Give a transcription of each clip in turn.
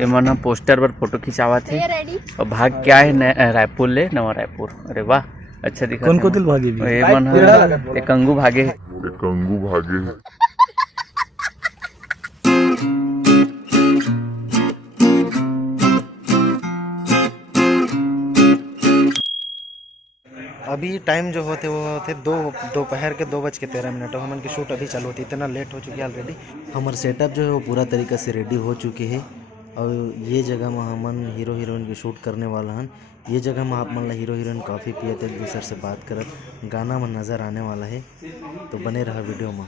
एमन पोस्टर पर फोटो खिंचावा थे और भाग क्या है रायपुर ले नवा रायपुर। अरे वाह अच्छा दिखा। कौन को दिल भागे एमन एक कंगू भागे अभी टाइम जो होते वो होते दोपहर के 2:13 हमन की शूट अभी चालू होती। इतना लेट हो चुकी है ऑलरेडी। हमार सेटअप जो है वो पूरा तरीका से रेडी हो चुकी है और ये जगह में हमन हीरो हीरोइन की शूट करने वाला हन। ये जगह में आप मन ला हीरो हीरोइन काफ़ी पियत एक दूसरे से बात करत गाना में नज़र आने वाला है, तो बने रहा वीडियो में।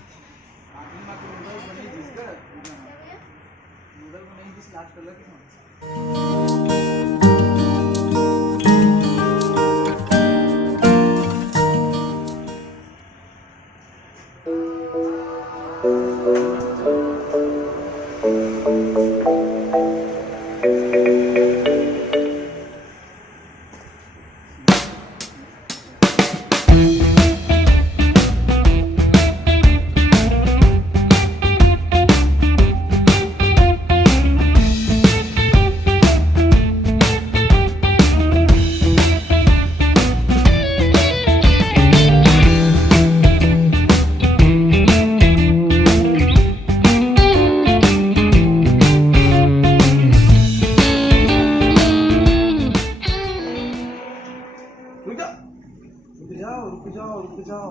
रुक जाओ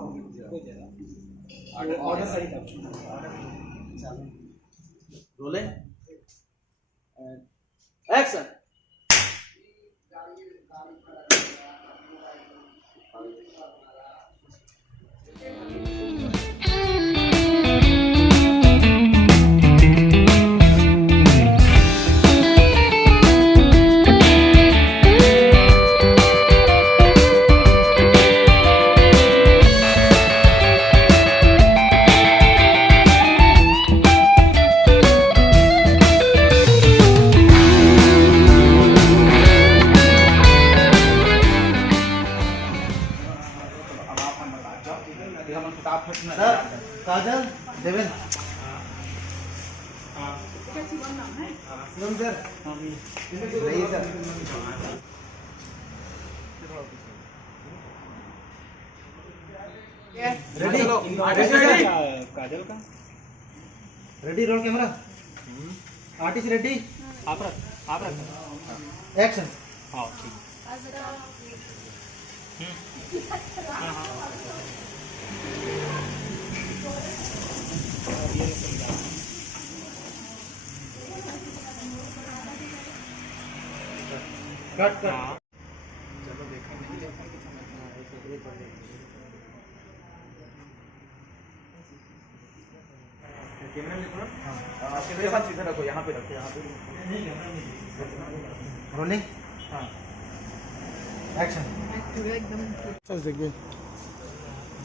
ऑर्डर सही था। रोले एक्शन। सर काजल देवेन सर नहीं सर रेडी काजल का ready roll camera artist ready आप रख एक्शन। हाँ ठीक कट चलो देखेंगे कैमरा देखो ना। हां कैमरे साथ सीधा रखो, यहां पे रखो, यहां पे रोलिंग। हां एक्शन। एकदम चल देख बे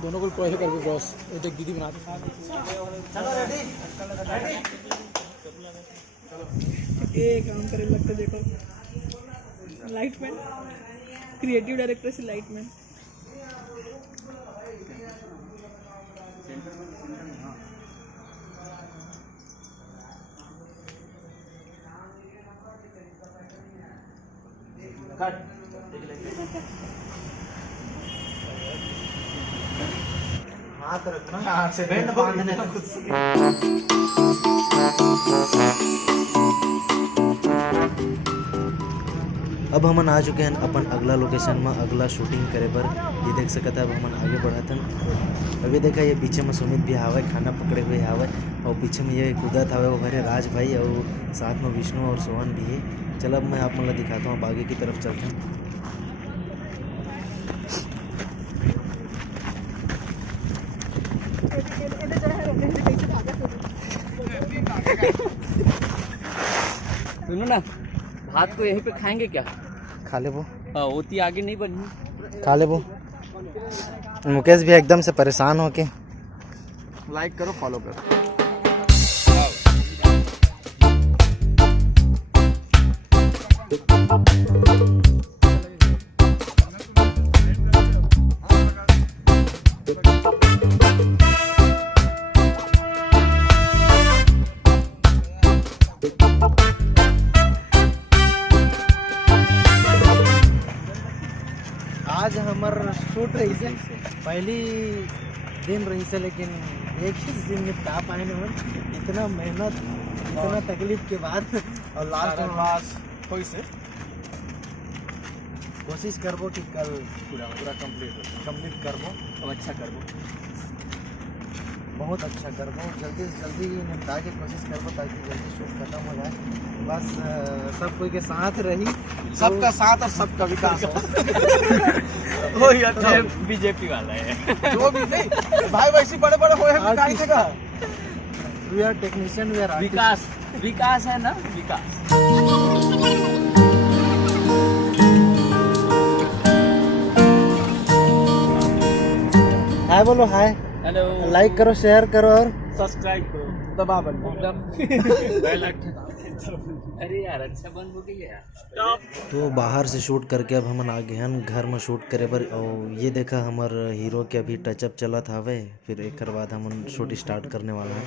दोनों को कोई करके बॉस एक दीदी बना दे। चलो रेडी रेडी चलो ये काम करे लगता देखो लाइटमैन क्रिएटिव डायरेक्टर से लाइटमैन कट हाथ रखना हाथ से बैंड बांधने खुद से। अब हमन आ चुके हैं अपन अगला लोकेशन में अगला शूटिंग करे पर। ये देख सकते हैं अब हमन आगे बढ़त हन। अभी देखा ये पीछे में सुमित भी आवे खाना पकड़े हुए आवे और पीछे में ये कुदत आवे वो हरे राज भाई और साथ में विष्णु और सोहन भी है। चलो अब मैं आप मतलब दिखाता हूँ, अब आगे की तरफ चलते हैं। सुनो ना भात को यहीं पे खाएंगे क्या? खा ले वो होती आगे नहीं बनी। खा ले वो। मुकेश भी एकदम से परेशान हो के लाइक करो फॉलो करो। शूट रही से पहली दिन रही से, लेकिन एक ही दिन निपटा पाए न इतना मेहनत इतना तकलीफ के बाद और लास्ट में होई से कोशिश करबो कि कल पूरा कंप्लीट करबो, अब अच्छा करबो, बहुत अच्छा करबो, जल्दी से जल्दी निपटा के कोशिश करबो ताकि जल्दी शूट खत्म हो जाए। बस सब कोई के साथ रही, सबका साथ और सबका विकास हो। वही अच्छा बीजेपी वाला है। जो भी नहीं भाई वैसे बड़े बड़े होए हैं काय जगह we are technician, we are Vikas Vikas है ना, विकास। हाय बोलो, हाय, हेलो, लाइक करो, शेयर करो और सब्सक्राइब करो, दबा बन बेल आइकन। अरे यार अच्छा बंद हो गया। तो बाहर से शूट करके अब हम आ गए हैं घर में शूट करे पर। और ये देखा हमार हीरो के अभी टचअप चलत हवे, फिर एक बाद हम शूट स्टार्ट करने वाला है।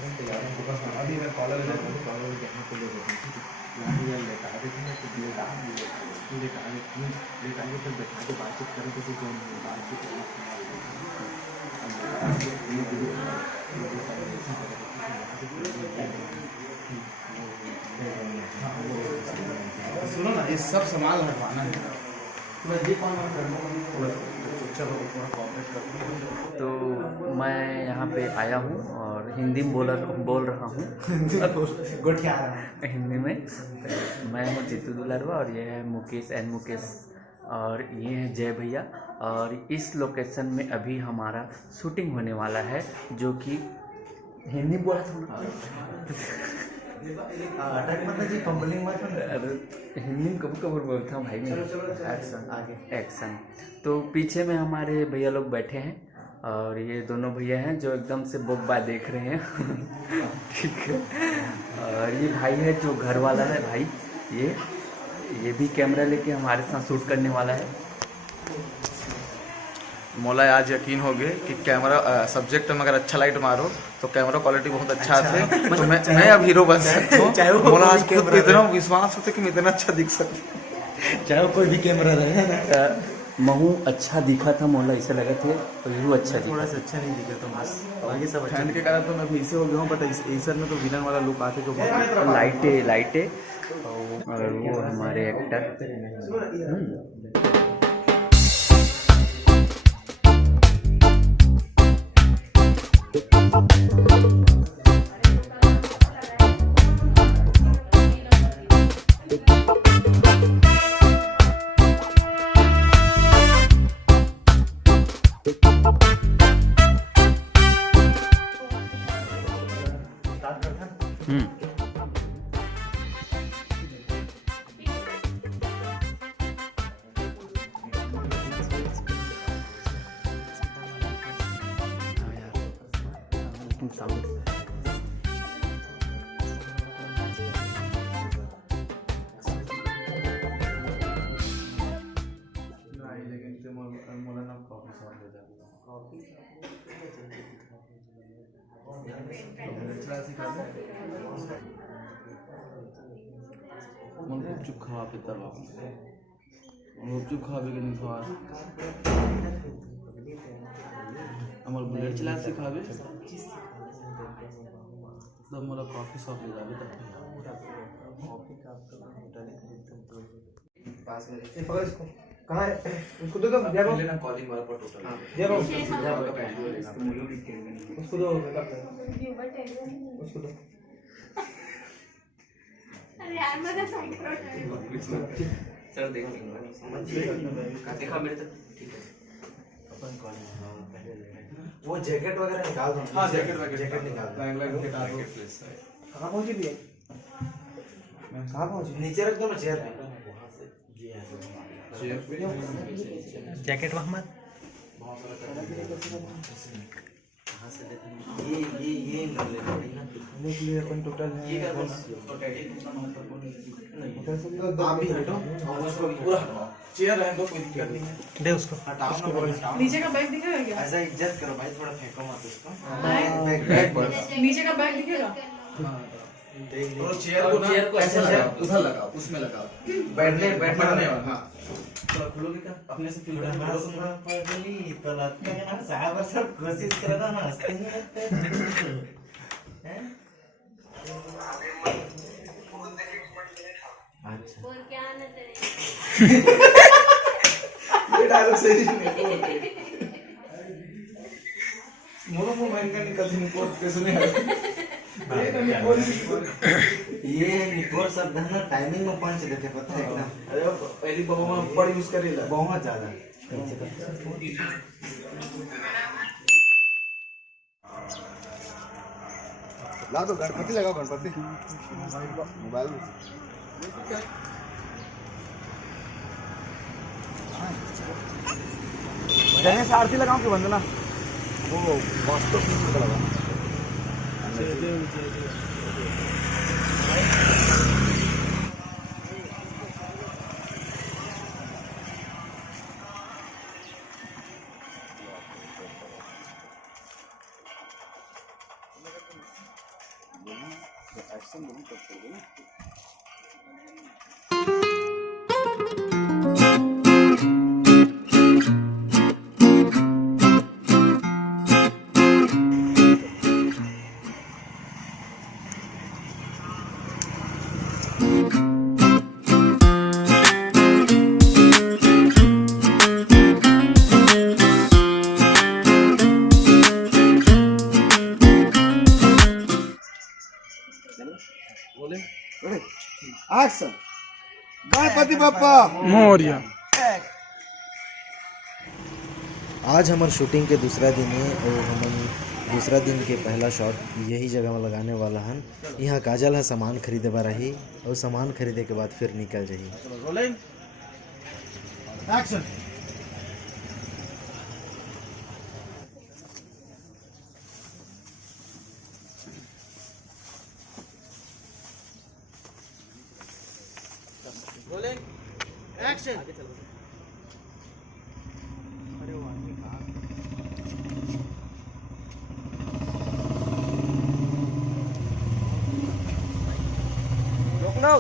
सुनो ना, ये सब सामान हटवाना है। तो मैं यहाँ पे आया हूँ और हिंदी में बोल रहा हूँ। हिंदी में मैं हूँ जीतू दुलारवा और ये है मुकेश एंड मुकेश और ये है जय भैया। और इस लोकेशन में अभी हमारा शूटिंग होने वाला है, जो कि हिंदी बोला था हिंदी में कब बोलता हूँ भाई। एक्शन आगे एक्शन। तो पीछे में हमारे भैया लोग बैठे हैं और ये दोनों भैया हैं जो एकदम से बोब्बा देख रहे हैं। ठीक है। और ये भाई है जो घर वाला है भाई, ये भी कैमरा लेके हमारे साथ शूट करने वाला है। मोला आज यकीन हो गए कि कैमरा सब्जेक्ट में अगर अच्छा लाइट मारो तो कैमरा क्वालिटी बहुत अच्छा थे, तो मैं अब हीरो बन सकता हूँ। मोला आज खुद पे इतना विश्वास होता कि मैं इतना अच्छा दिख सकता, चाहे कोई भी कैमरा रहे ना। महू अच्छा दिखा था, मोला ऐसा लगा थे, तो हीरो अच्छा दिखा। थोड़ा सा अच्छा नहीं दिखा तो बस बाकी सब अच्छा। ठंड के कारण तो मैं फिर से हो गया हूँ, बट ऐसा में तो विलन वाला लुक आते जो लाइटे और वो हमारे एक्टर। साउंड चुप खवा पे तब चुप खावे के नहीं खवा हमारे बुलेट चला सिखावे तब मोला कॉफी शॉप ले जावे तब पास में ये पकड़ इसको, कहाँ है उसको दो, दिया को लेना कॉलिंग वाला पर टोटल दिया को उसको उसको दो, उसको दो। अरे यार मजा साइड करो। सर देखा मेरे तक ठीक है। अपन कौन वो जैकेट वगैरह निकाल दो। हाँ जैकेट निकाल दो। कहाँ पहुँची भी है कहाँ पहुँची? नीचे रख दो ना चेयर पे। जैकेट वहाँ मत। ये कर ले लिए अपन टोटल है। आप भी हटो उसको पूरा हटवाओ, चेयर रहने दो, कोई दिक्कत नहीं है। दे उसको, हटाओ ना, नीचे का बैग दिखेगा क्या? ऐसा इज्जत करो भाई, थोड़ा फेंको मत उसको। नीचे का बैग दिखेगा? तो चेयर को ना ऐसे लगाओ, उधर लगाओ, उसमें लगाओ, बैठने वाला। हाँ थोड़ा खुलोगे क्या अपने से फील करके कोशिश कर रहा ना हंसते ही रहते हैं। अच्छा ये डायलॉग सही नहीं मोनो महंगा निकल से निकोर कैसे नहीं ये निकोर शब्द है ना टाइमिंग में पंच देते पता है एकदम। अरे पहली बाबा में बड़ यूज करेला बहुत ज्यादा। ला दो गणपति लगाओ गणपति मोबाइल में गणेश आरती लगाओ कि वंदना वो वास्तव में लगा एक्शन गणपति बप्पा मोरिया। आज हमार शूटिंग के दूसरा दिन है और हम दूसरा दिन के पहला शॉट यही जगह में लगाने वाला हन। यहाँ काजल है सामान खरीदे बार रही और सामान खरीदे के बाद फिर निकल जाही। रोलिंग एक्शन रोलिंग एक्शन लो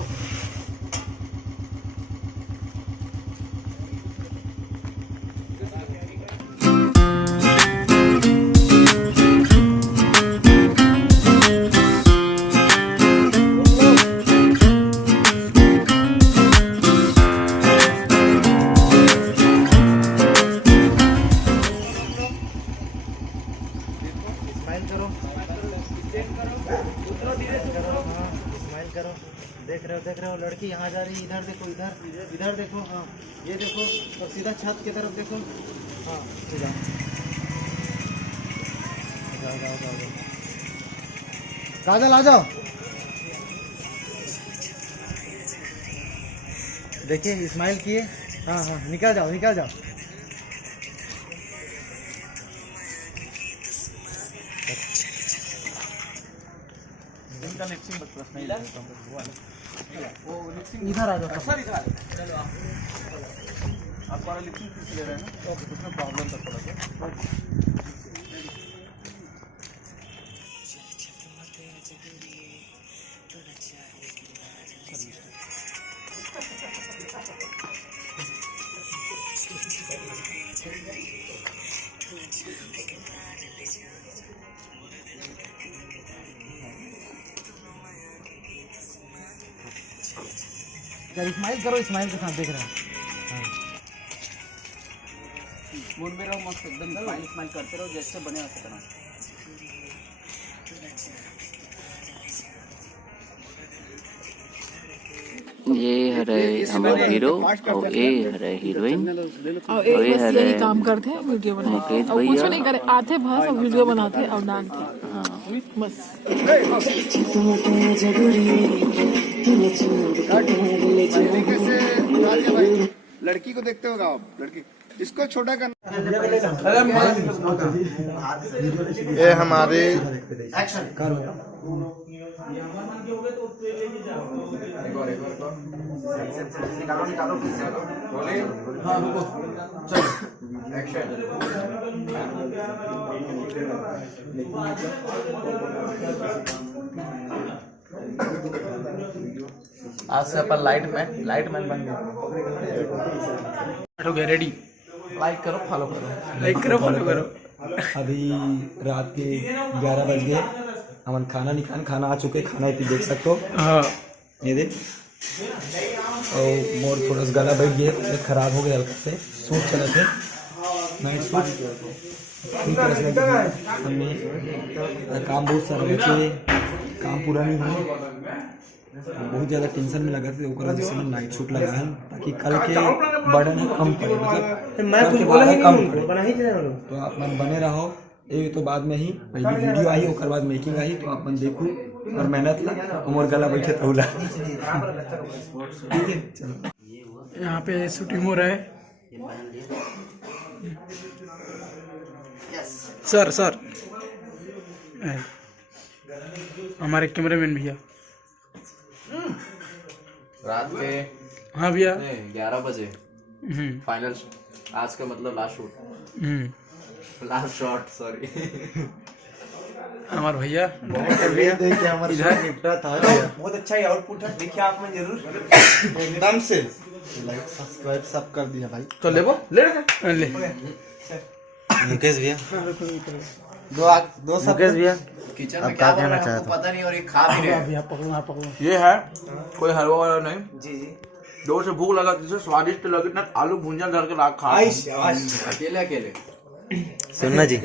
स्माइल करो, हाँ स्माइल करो। देख रहे हो लड़की यहाँ जा रही है, इधर देखो, इधर देखो, हाँ ये देखो और सीधा छत की तरफ देखो, हाँ सीधा जाओ। काजल आ जाओ। देखिए स्माइल किए, हाँ निकल जाओ। इधर आ जाओ। सर इधर चलो आप हमारा लिपसिंग फिर ले रहे हैं ना ओके उसमें प्रॉब्लम था थोड़ा सा स्माइल करो, स्माइल के साथ देख रहे हैं। मूड में रहो मस्त एकदम स्माइल करते रहो जैसे बने वैसे करना। ये हरे हमारे हीरो और ये हरे हीरोइन और एक बस यही काम करते हैं, वीडियो बनाते हैं और कुछ नहीं करे, आते बस और वीडियो बनाते हैं और डालते हैं बस। लड़की को देखते हो आप, लड़की इसको छोटा करना। ये हमारे एक्शन करो। निकालो हाँ चलो एक्शन आज से अपन लाइट मैन बन गए। हो गया रेडी। लाइक करो फॉलो करो। अभी रात के 11 बज गए, हमन खाना आ चुके, खाना इतनी देख सकते हो। हाँ ये देख, और मोर थोड़ा सा गला बैठ गया, तबीयत खराब हो गया हल्का से। सूट चला थे, नाइट सूट ठीक है। काम बहुत सारा बचे, काम पूरा नहीं हुआ, बहुत ज़्यादा टेंशन में लगा थे। ओकरा वजह से मैं नाइट सूट लगा है ताकि कल के बर्डन है कम पड़े, मतलब मैं कुछ बोला ही कम पड़े। तो आप मन बने रहो, ये तो बाद में ही पहली वीडियो आई, उसके बाद मेकिंग आई, तो आप मन देखो और मेहनत ला, उमर गला बैठे तो ला। ठीक है, चलो। यहाँ पे शूटिंग हो रहा है। सर हमारे कैमरामैन भैया। रात के हाँ भैया 11 बजे फाइनल आज का मतलब लास्ट शॉट सॉरी। हमारे भैया बहुत अच्छा ही आउटपुट है, देखिए आप में जरूर एकदम से लाइक सब्सक्राइब सब कर दिया भाई। तो ले ले मुकेश भैया, दो सब मुकेश भैया किचन अब में क्या कहाँ बन जाना रहा है चाहते हमको पता नहीं और ये खा भी रहे हैं। भैया पकड़ो। ये है कोई हलवा वाला नहीं जी। जोर से भूख लगा जिसे स्वादिष्ट लगे ना, आलू भुंजा धर के खा। अकेले सुनना जी,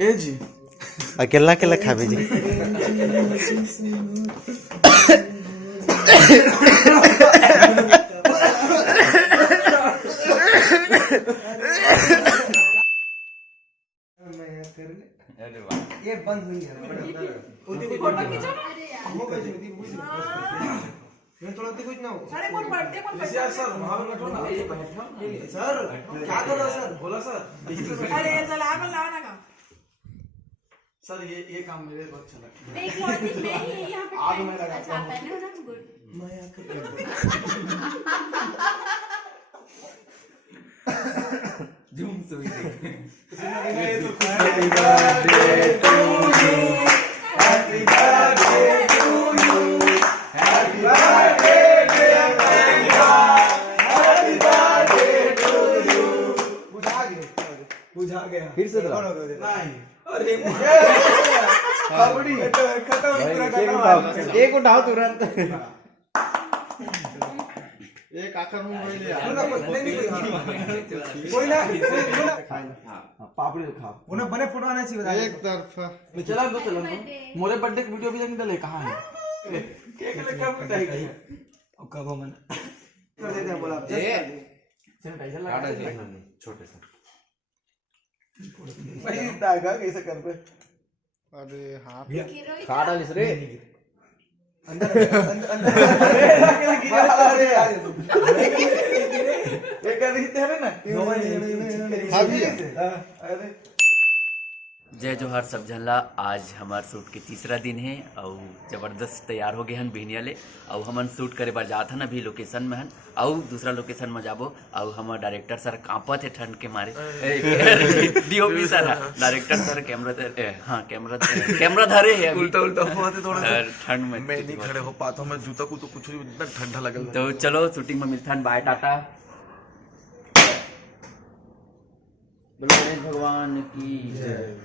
ए जी अकेला खावे जी। ये बंद हुई है। कुछ ना हो सर, क्या कर रहा सर? बोला सर। अरे चला लाओ ना का सर ये काम मेरे बहुत अच्छा लगता है। एक क्लॉथिंग में ही यहाँ पे आग में लगा अच्छा पहने हो ना गुड। झूम से भी बुझा गया फिर से नहीं। अरे खत्म एक उठाओ तुरंत। एक आकर मुंह में ले आ। कोई ना पापड़ी खाओ। उन्हें बने फोटो आने चाहिए एक तरफा। चला मोरे बर्थडे की वीडियो भी नहीं डाले, कहाँ है केक लेके आप बताइए कब हम कर देते हैं, बोला सैनिटाइजर लगा दे छोटे से भाई दागा कैसे कर पे। अरे हाँ खा डालिस रे अंदर ये कर रही थे ना। अरे जय जोहार सब झल्ला। आज हमार शूट के तीसरा दिन है और ज़बरदस्त तैयार हो गए हन बिहनिया ले। और हमन शूट करे बार जात हन अभी लोकेशन में हन और दूसरा लोकेशन में जाबो। और हमार डायरेक्टर सर कांपत है ठंड के मारे। DOP sir director sir camera धरे है उल्टा हुआ थे थोड़ा सा ठंड में। मैं नहीं खड़े हो पाता हूँ, मैं जूता को तो कुछ भी इतना ठंडा लगे। तो चलो शूटिंग में मिलता है। बाय टाटा। बोलो गणेश भगवान की जय।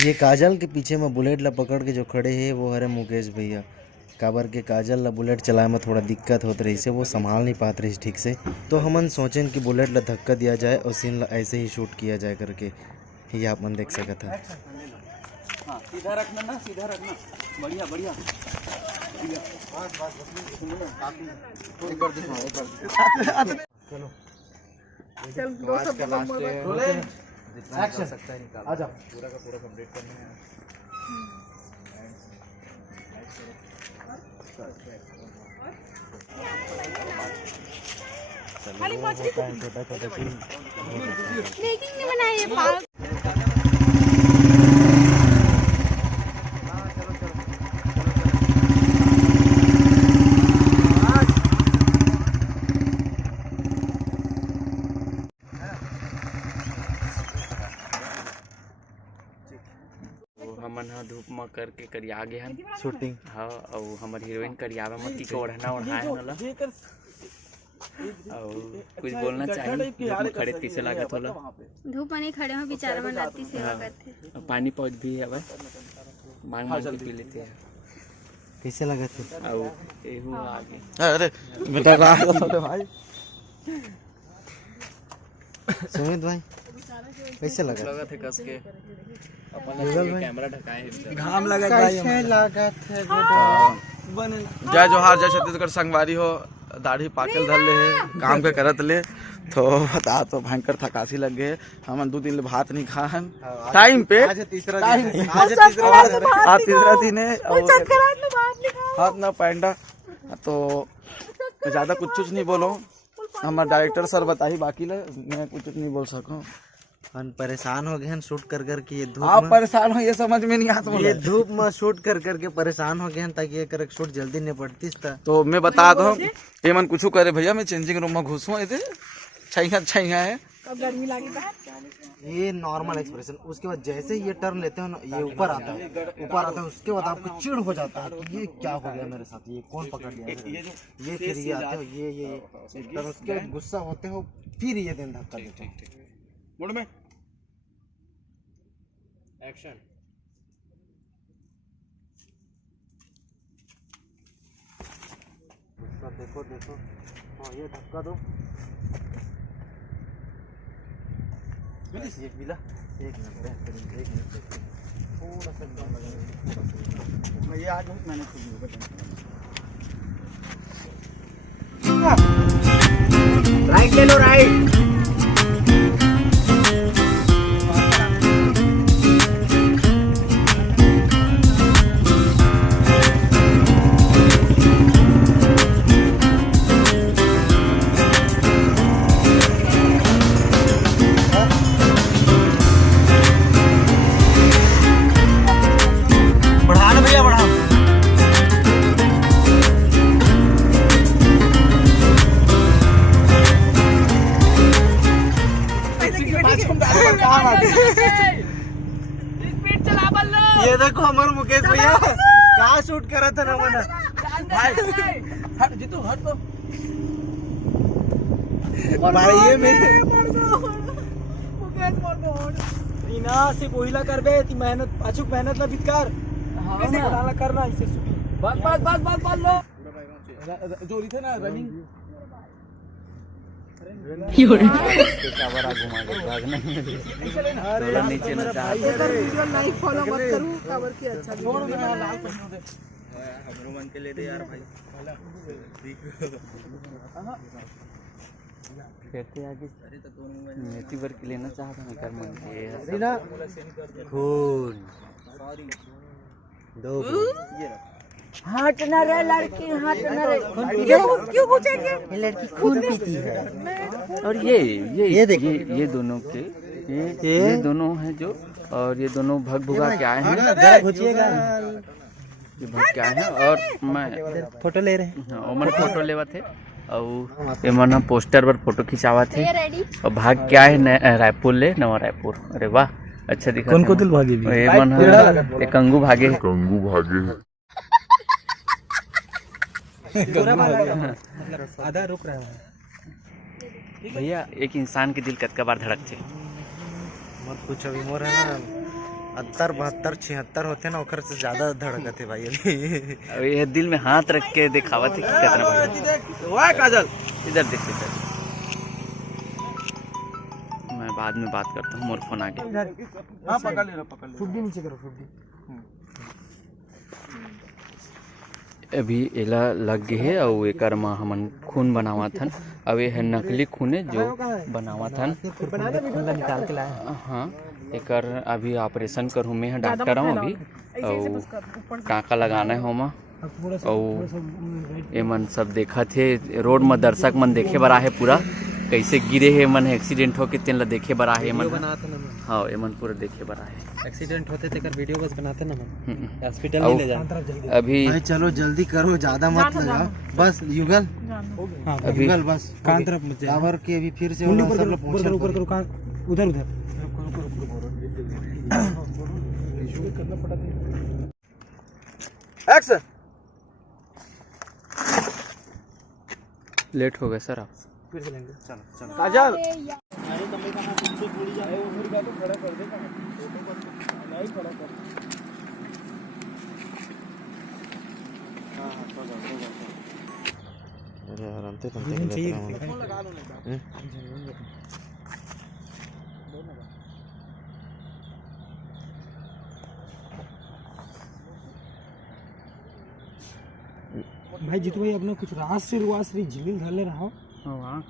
ये काजल के पीछे में बुलेट ला पकड़ के जो खड़े हैं वो हरे मुकेश भैया। काबर के काजल ला बुलेट चलाए में थोड़ा दिक्कत होत रही से, वो संभाल नहीं पाते रही ठीक से। तो हमन सोचें कि बुलेट ला धक्का दिया जाए और सीन ला ऐसे ही शूट किया जाए करके। ये आप मन देख सकते हैं। सीधा रखना ना, सीधा रखना। बढ़िया बढ़िया। चलो चल दो सब एक्शन आ जाओ। पूरा का पूरा कंप्लीट करना है। मेकिंग नहीं बनाई है पाल। धूप में करके करिया गए हैं शूटिंग हाँ और हमार हीरोइन करियावा मत की ओढ़ना ओढ़ाए होला और कुछ बोलना चाहिए धूप में खड़े कैसे लागत होला धूप में नहीं खड़े हो बेचारा मन राती सेवा करते और पानी पहुँच भी है अब मांग मांग के पी लेते हैं कैसे लगा थे और एहू आगे अरे बेटा भाई सुमित भाई कैसे लगा लगा थे कस के अपन कैमरा ढकाए घाम लगा कैसे लगा थे जय जोहार जय छत्तीसगढ़ संगवारी हो दाढ़ी पाकल धर ले है काम के करत ले तो बता तो भयंकर थकासी लग गए हम 2 दिन ले भात नहीं खान टाइम पे आज तीसरा दिन है और हाथ ना पैंडा तो ज्यादा कुछ नहीं बोलो हमारा डायरेक्टर सर बताई बाकी ले मैं कुछ नहीं बोल सकूं हम परेशान हो गए हैं शूट कर कर के ये धूप आप में परेशान हो ये समझ में नहीं आता ये धूप में शूट कर कर के परेशान हो गए हैं ताकि ये कर शूट जल्दी निपटती था तो मैं बता दो ये मन कुछ करे भैया मैं चेंजिंग रूम में घुसूं ऐसे छैया है ये नॉर्मल एक्सप्रेशन उसके बाद जैसे ही ये टर्न लेते हो ना ये ऊपर आता है उसके बाद आपको चिढ़ हो जाता है कि ये क्या हो गया मेरे साथ ये कौन पकड़ लिया ये फिर ये आते हो ये टर्न उसके बाद गुस्सा होते हो फिर ये दिन धक्का देते हो मुड़ में एक्शन देखो हाँ ये धक्का दो एक मिला एक मिनट थोड़ा सा कम लगा मैं ये आज बहुत मेहनत की राइट ले लो राइट ये देखो हमारे मुकेश भैया कहाँ शूट करा था ना मना हट जीतू हट तो भाई ये मेरे इना से कोहिला करबे ती मेहनत अचूक मेहनत ला बितकार कैसे कोडाला करना इसे बस लो जो थे ना रनिंग कैमरा घुमा के भागना थोड़ा नीचे न जा नहीं फॉलो मत करूं कवर की अच्छा छोड़ दे लाल पहन दे हमरो मन के ले दे यार भाई कहते आगे नेटी वर्क लेना चाहता हूं कर मन के ना खून दो हट न रे लड़की हट न रे क्यों पूछेंगे ये लड़की खून पीती है और ये देखिए ये दोनों के ये दोनों हैं जो और ये दोनों भग भुगा के आए हैं जरा घुसिएगा ये भग के आए हैं और मैं फोटो ले रहे हैं ओमन फोटो लेवा थे और ये मन पोस्टर पर फोटो खिंचावा थे रेडी और भाग क्या है रायपुर ले नवा रायपुर अरे वाह अच्छा दिखा कौन को दिल भागे ये मन है कंगू भागे आधा रुक रहा है भैया एक इंसान के दिल कतका बार धड़क थे मत कुछ अभी मोर है ना 70 72 76 होते ना ओकर से ज्यादा धड़कत है भाई अभी अब ये दिल में हाथ रख के दिखावा थे कि कितना भैया वाह काजल इधर देख इधर मैं बाद में बात करता हूँ मोर फोन आ गया हां पकड़ ले फुड्डी नीचे करो फुड्डी अभी एला लग गए है और एक हमन खून बनावा थन अब ये है नकली खूने जो बनावा थन निकाल के लाए हाँ एक अभी ऑपरेशन करूँ मैं डॉक्टर हूँ अभी और टाँका लगाना है होमा और ये मन सब देखा थे रोड में दर्शक मन देखे बर आहे पूरा कैसे गिरे है मन एक्सीडेंट होके तेन ला देखे बर आहे मन हाँ ये मन पूरा देखे बर आहे एक्सीडेंट होते थे कर वीडियो बस बनाते ना हॉस्पिटल और नहीं ले जा अभी भाई चलो जल्दी करो ज्यादा मत लगाओ बस युगल अभी युगल बस कान तरफ मत जा टावर के अभी फिर से ऊपर ऊपर करो कान उधर उधर एक्शन। लेट हो गए सर आप। फिर चलेंगे। चलो चलो काजल अरे आराम से तंते भाई जितु भाई अपने कुछ रास से रुआस री झिलिल धरले रहो आँख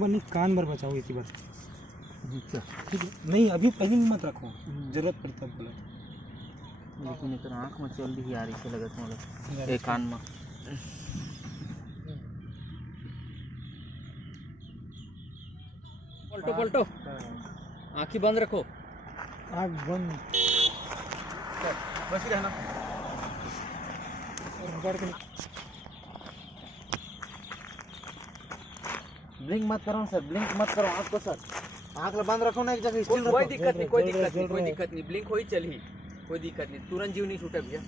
बनी कान भर बचाओ एक ही बार ठीक है नहीं अभी पहले मत रखो जरूरत पड़ता है बोला लेकिन एक आँख में चल रही यार इसे लगत मतलब एक कान में पलटो पलटो आँखें बंद रखो आँख बंद बस ही रहना। ब्लिंक मत करो सर, ब्लिंक मत करो आँख को सर, आँख बंद रखो ना एक जगह स्टिल रखो। कोई दिक्कत नहीं कोई दिक्कत नहीं कोई दिक्कत नहीं ब्लिंक हो ही चल ही कोई दिक्कत नहीं तुरंत जीव नहीं छूटे भैया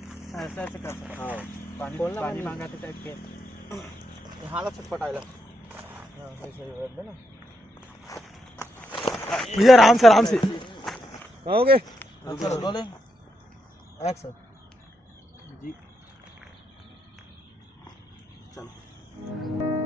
ऐसा ऐसे कर सकते हाँ पानी पानी मांगाते टाइप के हालत छटपटाइला। भैया आराम से कहोगे चलो बोले एक्शन जी चलो